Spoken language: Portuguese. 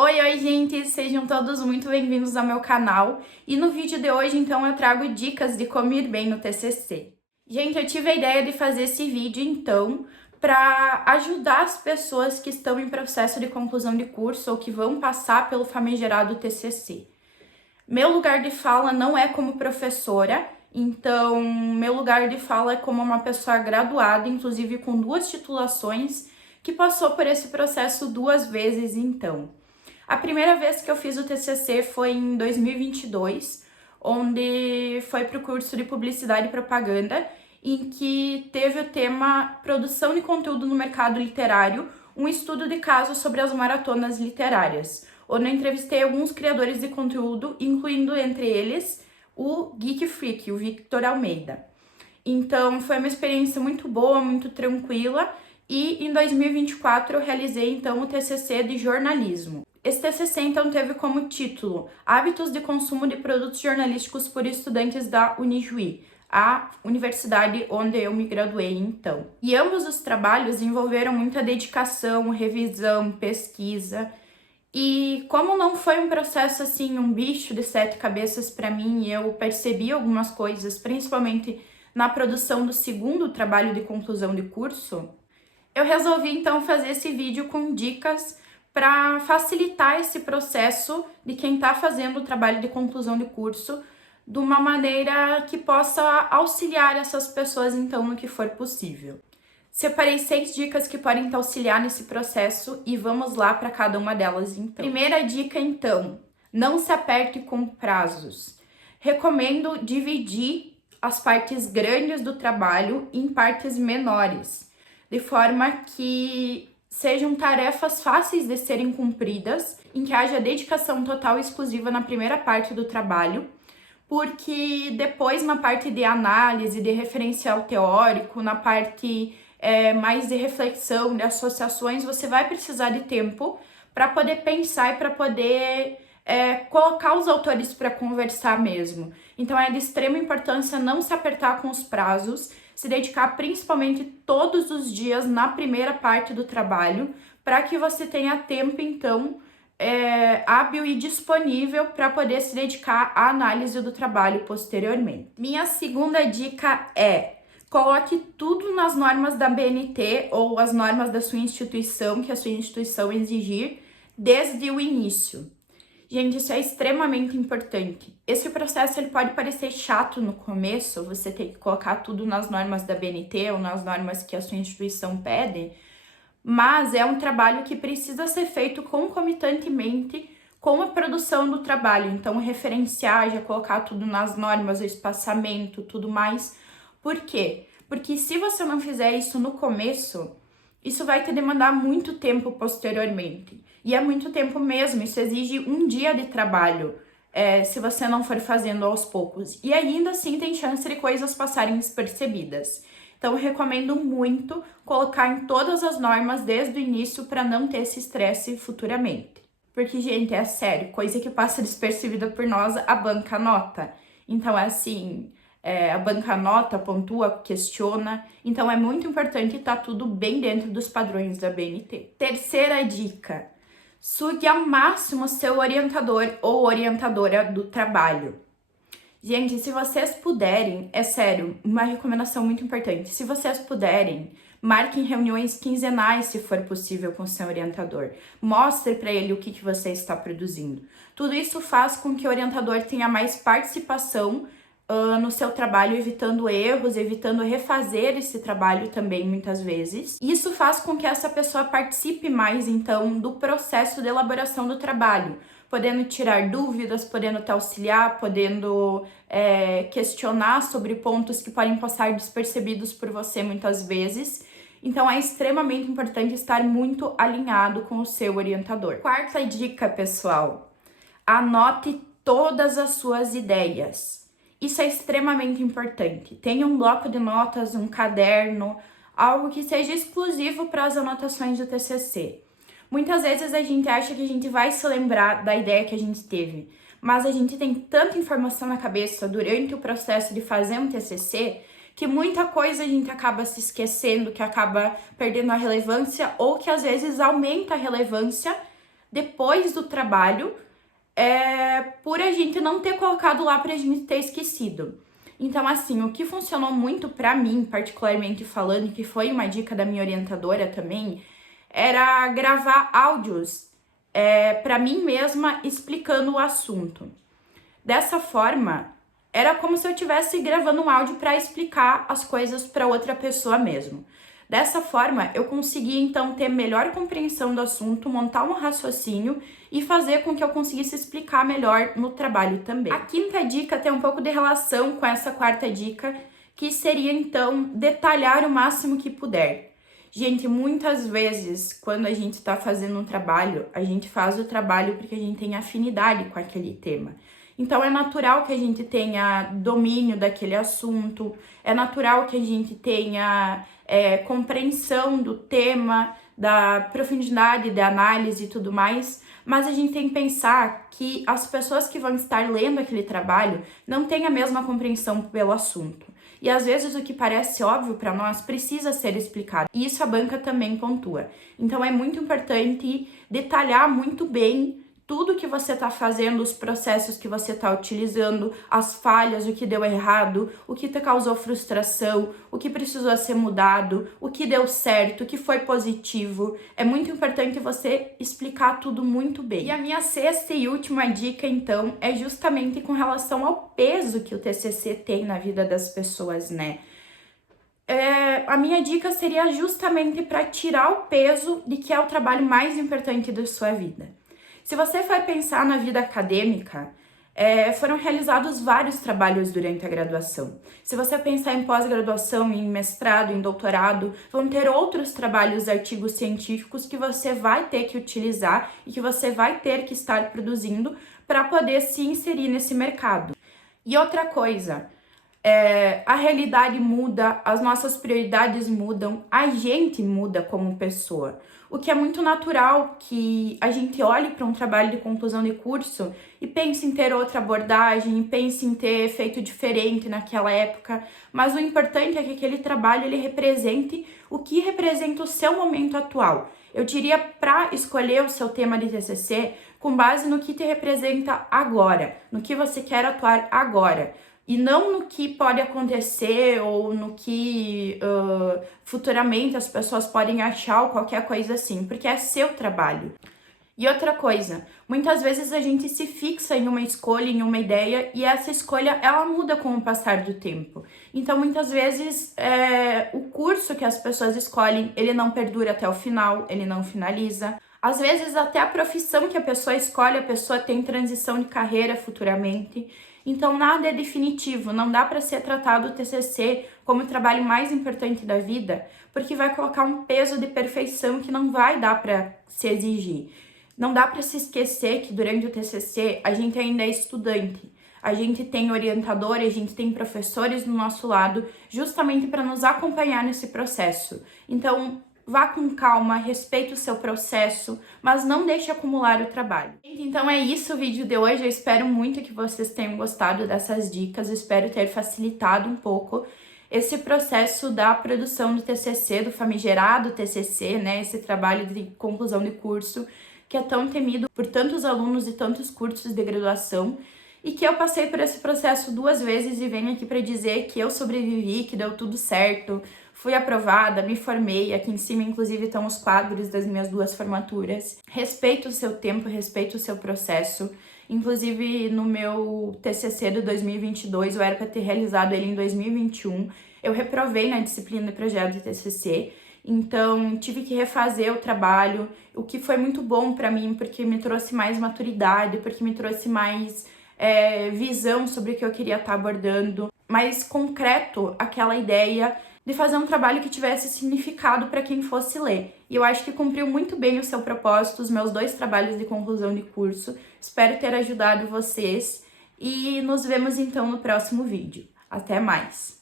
Oi, gente! Sejam todos muito bem-vindos ao meu canal. E no vídeo de hoje, então, eu trago dicas de como ir bem no TCC. Gente, eu tive a ideia de fazer esse vídeo, então, para ajudar as pessoas que estão em processo de conclusão de curso ou que vão passar pelo famigerado TCC. Meu lugar de fala não é como professora, então, meu lugar de fala é como uma pessoa graduada, inclusive com 2 titulações, que passou por esse processo 2 vezes, então. A primeira vez que eu fiz o TCC foi em 2022, onde foi para o curso de Publicidade e Propaganda, em que teve o tema Produção de Conteúdo no Mercado Literário, um estudo de caso sobre as maratonas literárias, onde eu entrevistei alguns criadores de conteúdo, incluindo entre eles o Geek Freak, o Victor Almeida. Então, foi uma experiência muito boa, muito tranquila, e em 2024 eu realizei então o TCC de jornalismo. Esse TCC, então, teve como título Hábitos de Consumo de Produtos Jornalísticos por Estudantes da Unijuí, a universidade onde eu me graduei, então. E ambos os trabalhos envolveram muita dedicação, revisão, pesquisa. E como não foi um processo, assim, um bicho de 7 cabeças para mim, e eu percebi algumas coisas, principalmente na produção do segundo trabalho de conclusão de curso, eu resolvi, então, fazer esse vídeo com dicas para facilitar esse processo de quem está fazendo o trabalho de conclusão de curso de uma maneira que possa auxiliar essas pessoas, então, no que for possível. Separei 6 dicas que podem te auxiliar nesse processo e vamos lá para cada uma delas, então. Primeira dica, então, não se aperte com prazos. Recomendo dividir as partes grandes do trabalho em partes menores, de forma que sejam tarefas fáceis de serem cumpridas, em que haja dedicação total e exclusiva na primeira parte do trabalho, porque depois na parte de análise, de referencial teórico, na parte mais de reflexão, de associações, você vai precisar de tempo para poder pensar e para poder colocar os autores para conversar mesmo. Então é de extrema importância não se apertar com os prazos, se dedicar principalmente todos os dias na primeira parte do trabalho, para que você tenha tempo, então, hábil e disponível para poder se dedicar à análise do trabalho posteriormente. Minha segunda dica é: coloque tudo nas normas da BNT ou as normas da sua instituição, que a sua instituição exigir, desde o início. Gente, isso é extremamente importante. Esse processo ele pode parecer chato no começo, você tem que colocar tudo nas normas da BNT ou nas normas que a sua instituição pede, mas é um trabalho que precisa ser feito concomitantemente com a produção do trabalho. Então, referenciar, já colocar tudo nas normas, o espaçamento, tudo mais. Por quê? Porque se você não fizer isso no começo, isso vai te demandar muito tempo posteriormente. E é muito tempo mesmo, isso exige um dia de trabalho, se você não for fazendo aos poucos. E ainda assim tem chance de coisas passarem despercebidas. Então, eu recomendo muito colocar em todas as normas desde o início para não ter esse estresse futuramente. Porque, gente, é sério, coisa que passa despercebida por nós, a banca nota. Então, é assim, a banca nota, pontua, questiona. Então, é muito importante estar tudo bem dentro dos padrões da BNT. Terceira dica: sugue ao máximo seu orientador ou orientadora do trabalho. Gente, se vocês puderem, é sério, uma recomendação muito importante, se vocês puderem, marquem reuniões quinzenais, se for possível, com seu orientador. Mostre para ele o que você está produzindo. Tudo isso faz com que o orientador tenha mais participação no seu trabalho, evitando erros, evitando refazer esse trabalho também, muitas vezes. Isso faz com que essa pessoa participe mais, então, do processo de elaboração do trabalho, podendo tirar dúvidas, podendo te auxiliar, podendo questionar sobre pontos que podem passar despercebidos por você muitas vezes. Então, é extremamente importante estar muito alinhado com o seu orientador. Quarta dica, pessoal: anote todas as suas ideias. Isso é extremamente importante. Tenha um bloco de notas, um caderno, algo que seja exclusivo para as anotações do TCC. Muitas vezes a gente acha que a gente vai se lembrar da ideia que a gente teve, mas a gente tem tanta informação na cabeça durante o processo de fazer um TCC que muita coisa a gente acaba se esquecendo, que acaba perdendo a relevância ou que às vezes aumenta a relevância depois do trabalho, por a gente não ter colocado lá pra gente ter esquecido. Então, assim, o que funcionou muito pra mim, particularmente falando, que foi uma dica da minha orientadora também, era gravar áudios pra mim mesma explicando o assunto. Dessa forma, era como se eu estivesse gravando um áudio para explicar as coisas para outra pessoa mesmo. Dessa forma, eu consegui então ter melhor compreensão do assunto, montar um raciocínio e fazer com que eu conseguisse explicar melhor no trabalho também. A quinta dica tem um pouco de relação com essa quarta dica, que seria então detalhar o máximo que puder. Gente, muitas vezes, quando a gente está fazendo um trabalho, a gente faz o trabalho porque a gente tem afinidade com aquele tema. Então, é natural que a gente tenha domínio daquele assunto, é natural que a gente tenha compreensão do tema, da profundidade da análise e tudo mais, mas a gente tem que pensar que as pessoas que vão estar lendo aquele trabalho não têm a mesma compreensão pelo assunto. E às vezes o que parece óbvio para nós precisa ser explicado. E isso a banca também pontua. Então é muito importante detalhar muito bem tudo que você está fazendo, os processos que você está utilizando, as falhas, o que deu errado, o que te causou frustração, o que precisou ser mudado, o que deu certo, o que foi positivo. É muito importante você explicar tudo muito bem. E a minha sexta e última dica, então, é justamente com relação ao peso que o TCC tem na vida das pessoas, né? A minha dica seria justamente para tirar o peso de que é o trabalho mais importante da sua vida. Se você for pensar na vida acadêmica, foram realizados vários trabalhos durante a graduação. Se você pensar em pós-graduação, em mestrado, em doutorado, vão ter outros trabalhos, artigos científicos que você vai ter que utilizar e que você vai ter que estar produzindo para poder se inserir nesse mercado. E outra coisa, a realidade muda, as nossas prioridades mudam, a gente muda como pessoa. O que é muito natural que a gente olhe para um trabalho de conclusão de curso e pense em ter outra abordagem, pense em ter feito diferente naquela época, mas o importante é que aquele trabalho ele represente o que representa o seu momento atual. Eu diria para escolher o seu tema de TCC com base no que te representa agora, no que você quer atuar agora. E não no que pode acontecer ou no que futuramente as pessoas podem achar ou qualquer coisa assim, porque é seu trabalho. E outra coisa, muitas vezes a gente se fixa em uma escolha, em uma ideia, e essa escolha ela muda com o passar do tempo. Então, muitas vezes, o curso que as pessoas escolhem, ele não perdura até o final, ele não finaliza. Às vezes, até a profissão que a pessoa escolhe, a pessoa tem transição de carreira futuramente. Então, nada é definitivo, não dá para ser tratado o TCC como o trabalho mais importante da vida, porque vai colocar um peso de perfeição que não vai dar para se exigir. Não dá para se esquecer que durante o TCC a gente ainda é estudante, a gente tem orientador, a gente tem professores do nosso lado, justamente para nos acompanhar nesse processo. Então, vá com calma, respeite o seu processo, mas não deixe acumular o trabalho. Então é isso o vídeo de hoje, eu espero muito que vocês tenham gostado dessas dicas, espero ter facilitado um pouco esse processo da produção do TCC, do famigerado TCC, né, esse trabalho de conclusão de curso, que é tão temido por tantos alunos e tantos cursos de graduação, e que eu passei por esse processo 2 vezes e venho aqui para dizer que eu sobrevivi, que deu tudo certo, fui aprovada, me formei, aqui em cima inclusive estão os quadros das minhas 2 formaturas. Respeito o seu tempo, respeito o seu processo. Inclusive no meu TCC de 2022, eu era para ter realizado ele em 2021. Eu reprovei na disciplina de projeto de TCC, então tive que refazer o trabalho, o que foi muito bom para mim, porque me trouxe mais maturidade, porque me trouxe mais visão sobre o que eu queria estar abordando, mais concreto aquela ideia de fazer um trabalho que tivesse significado para quem fosse ler. E eu acho que cumpriu muito bem o seu propósito, os meus 2 trabalhos de conclusão de curso. Espero ter ajudado vocês e nos vemos então no próximo vídeo. Até mais!